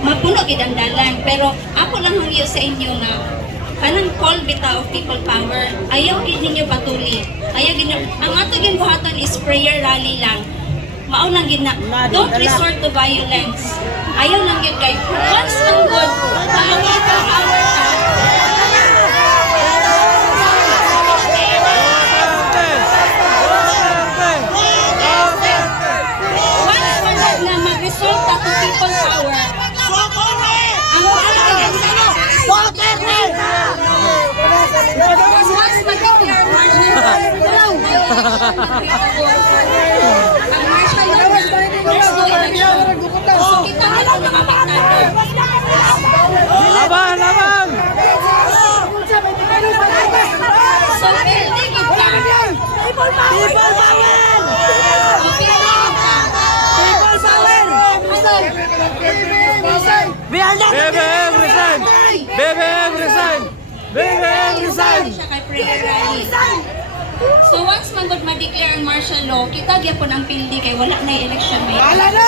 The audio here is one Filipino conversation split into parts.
mapuno gid ang dalan. Pero ako lang hangyo sa inyo na kanang call bita of people power, ayaw gid ninyo patuli. Ayaw gid ang ato ginbuhatan is prayer rally lang. Mao nang gid na don't resort to violence. Ayaw nang gid kay once ang good makakita power ka. Once man na mag-resort ka to people power, ang pagkakaganda mas mag-declare martial law. Ang martial law na let's do election. So kita na lang nakapagtalo. Laban! Laban! So pwede kita. People power! O pwede kita. BBM resign! BBM resign! BBM resign! Siya kay prayer rally. So once man gud ma-declare ang martial law, kita gyapon ang pildi kay wala na election may. Wala na!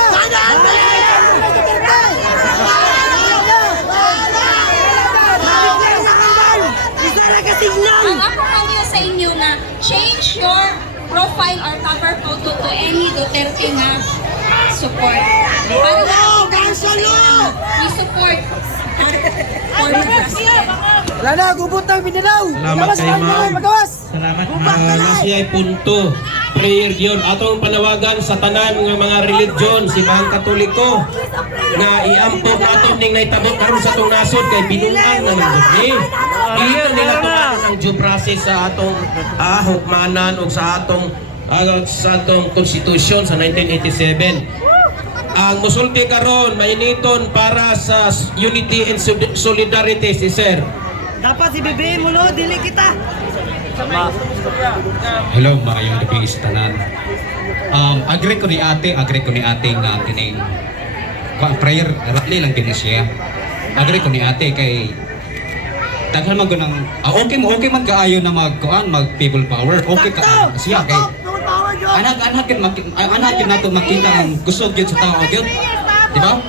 Ang ako kanyo sa inyo na change your profile or cover photo to any Duterte na support. Para makita sa inyo na we support for the president. Wala na! Gubot ng Mindanao! Salamat kay ma'am. Salamat na siya ay punto. Prayer yun. Atong panawagan sa tanan ng mga religion, si Bahang Katoliko, nga iampog natin ning naitabot karon sa atong nasod kay binungan na ng ni. Iyon nila tumanan ang due process sa atong hukmanan o sa atong konstitusyon sa 1987. Ang musulti karon mainiton para sa unity and solidarity si Sir. Dapat si BBM mo, dili kita! Hello, maayong gabi sa tanan. Agree ko ni ate nga kining prayer rally lang din siya. Agree ko ni ate kay daghan man ko ng okay man kaayo na mag people power. Okay ka siya kay anak nato makita ang gusto gyud sa tao gyud. Di ba?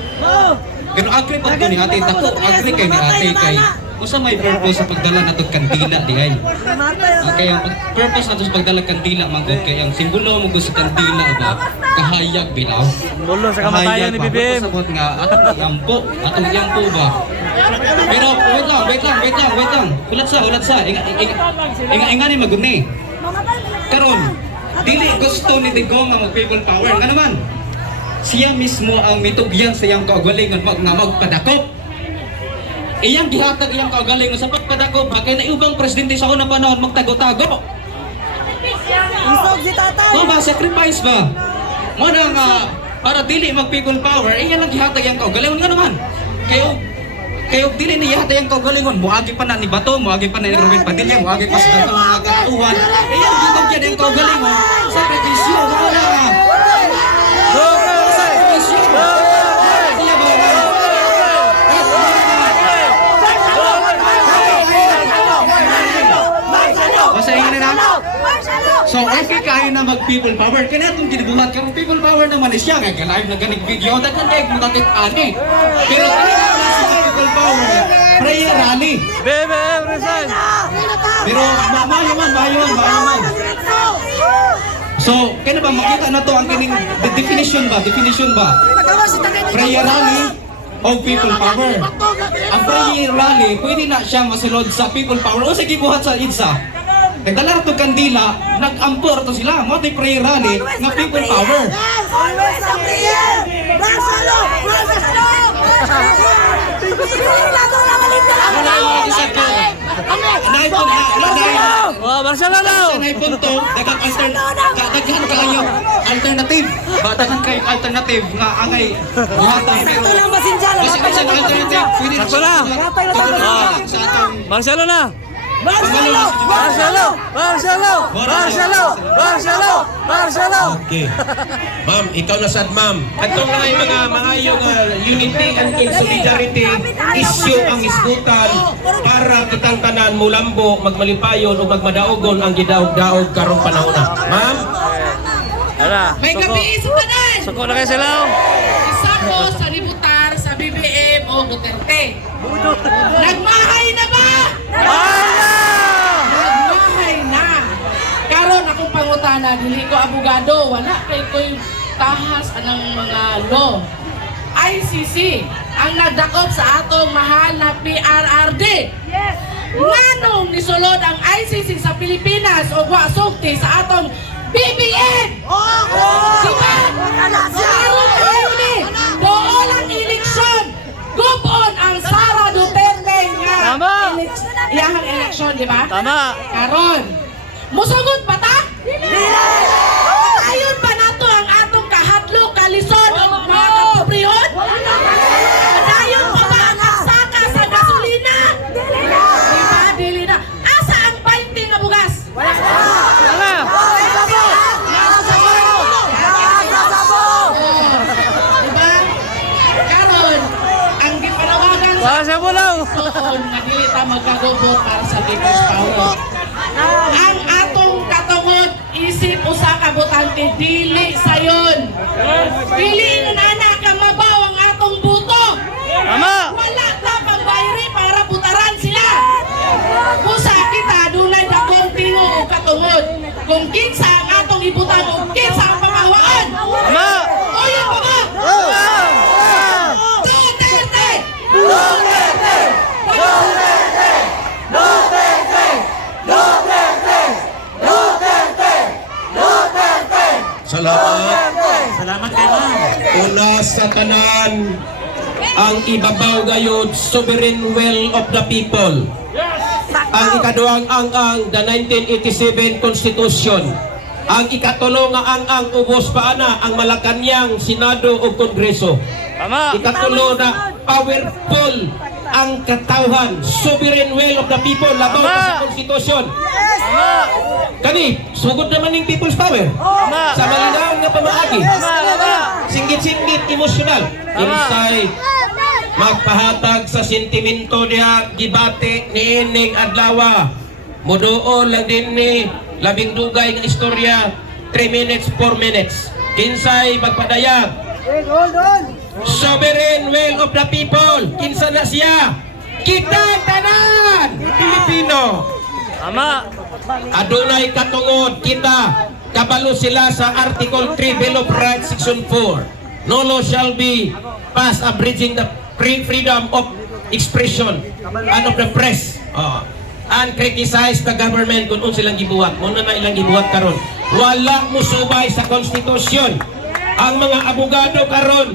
Pero agree pa ko ni ate tako agree kay ni ate kay usa may purpose sa pagdala nato kandila diay. Okay, ang purpose nato sa pagdala kandila manggod kay ang simbolo mo sa kandila ba kahayag bilaw. Bulo sa kamatayan ni BBM. Sabot nga atong yampo ba. Pero wait lang. Ulat sa. Ingani maguni. Karon dili gusto ni Digong nga mag-people power. Nga naman, siya mismo ang mitugyan sa iyang kaugalingon nga magpadakop. Iyang gihatag iyang kaugalingon sa pagpadakop ba kay naibang presidente sa unang panahon magtago-tago. Isog si tatay! O ba, sacrifice ba? Mo na nga, para dili mag-people power, iyan lang gihatag iyang kaugalingon nga naman. Kayo dili ni yata yung kaugalingon, muagi pa na ni Bato, muagi pa na ni Ruben Padilla, muagi pa sa datang mga katuhan. Iyan, gitog yan yung kaugalingon, sakripisyo, wala. Basahin na na. So, okay kayo na mag-people power. Kaya itong ginibuhat ka, people power naman is siya. Kaya live na ganing video, daghan kayo matatit ani. Pero people power, prayer rally. BBM resign! Pero mayo man. So, kaya ba makita na to ang kining definition ba? Prayer rally o people power. Ang prayer rally, pwede na siya masulod sa people power o sa gibuhat sa IDSA. Nagdala ito kandila, nag-ampor to sila. Mo ito'y prayer rally ng people power. Always a prayer! Marcelo! Oh, Marcelo daw! Daghan kayo alternative. Daghan kayo alternative nga angay buhatan. Ito lang masinjala! Kasi ang alternative, pwede na siya sa atong Marcelo na! Marcelo! Okay. Ma'am, ikaw na sad ma'am. Atong mga maayong unity and solidarity issue ang isgutan para kitang tanan mulambo, magmalipayon o magmadaogon ang gidaog-daog karong panahon na. Ma'am? Ala, May suko. gabi sa tanan. Suko na kayo sila. Isa ko sa libutar sa BBM o Duterte. Nagmahay na ba? Nagmahay na. Karon akong pangutana, dili ko abogado, wala kay ko'y tahas anang mga law. ICC ang nagdakop sa atong mahal na PRRD. Yes. Nganong nisulod ang ICC sa Pilipinas o wasukti sa atong BBM? Diba? Karon kayo ni doon ang eleksyon. Gupon ang Sara Duterte nga Tama. iyang eleksyon, di ba? Tama. Karon, musugot ba ta? Ayon ba nato ang atong kahatlo, kalisod, o mga kapobrihon? Dayon pa ba ang agsaka sa gasolina? Diba? Dili na. Asa ang 20 nga bugas? Tama. Diba? Karon, ang gipanawagan sa Wala siya bulaw. noon nga dili ta magkagubot para sa People's Power. Ang atong katungod isip usa ka botante dili sayon. Dili na ka mabaw ang atong buto. Tama. Wala ta pambayri para putaran sila. Usa kita dunay dakong tingo o katungod. Kung kinsa ang atong ibutan o kinsa ang pamahawaan. Tama. Oyo pa ba? Duterte! Salamat kay ma'am. Una sa tanan, ang ibabaw gayud sovereign will of the people. Ang ikaduhang ang the 1987 Constitution. Ang ikatulo nga ang ubos paana ang Malacañang Senado o Kongreso. Tama. Ikatulo na powerful ang katawhan, sovereign will of the people, labaw pa sa konstitusyon. Tama. Kani, sugod naman ng people's power. Tama. Sa malinaw nga pamaagi. Tama. Singgit-singgit emosyonal. Insay magpahatag sa sentimento niya gibate ni ining adlaw. Muduol lang din ni labing dugay nga istorya 3 minutes, 4 minutes. Kinsay magpadayag. Sovereign will of the people. Kinsa na siya? Kita tanan Pilipino. Tama. Adunay katungod kita. Kabalo sila sa Article 3 Bill of Rights Section 4. No law shall be passed abridging the freedom of expression and of the press. And criticize the government kung silang gibuhat. Muna na ilang gibuhat karon. Wala mo subay sa konstitusyon. Ang mga abogado karon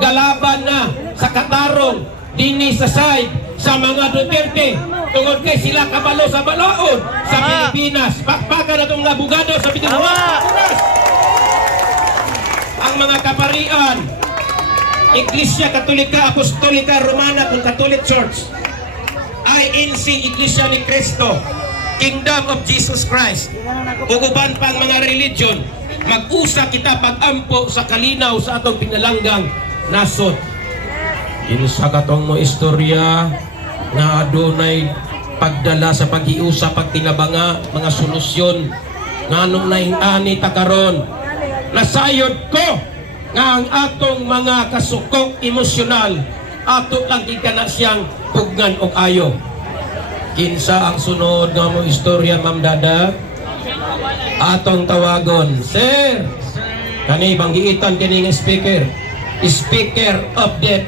galaban na sa katarong dini sa side sa mga Duterte tungod kay sila kabalo sa balaod sa Pilipinas. Pakpakan na itong abogado sa Pilipinas. Ang mga kaparian, Iglesia Katolika, Apostolika, Romana, kung Catholic Church, INC, Iglesia ni Cristo, Kingdom of Jesus Christ, uguban pang mga religion, mag-usa kita pag-ampo sa kalinaw sa atong pinalanggang nasod. Insa katong mo istorya na adunay pagdala sa pag-iusa, pagtinabanga, mga solusyon nganong naing-ani ta karon. Nasayod ko nga ang atong mga kasukok emosyonal ato lang gikana siyang pugnan og ayo. Kinsa ang sunod nga mo istorya, Ma'am Dada? Atong tawagon, Sir. Kani banggiitan kini nga speaker of the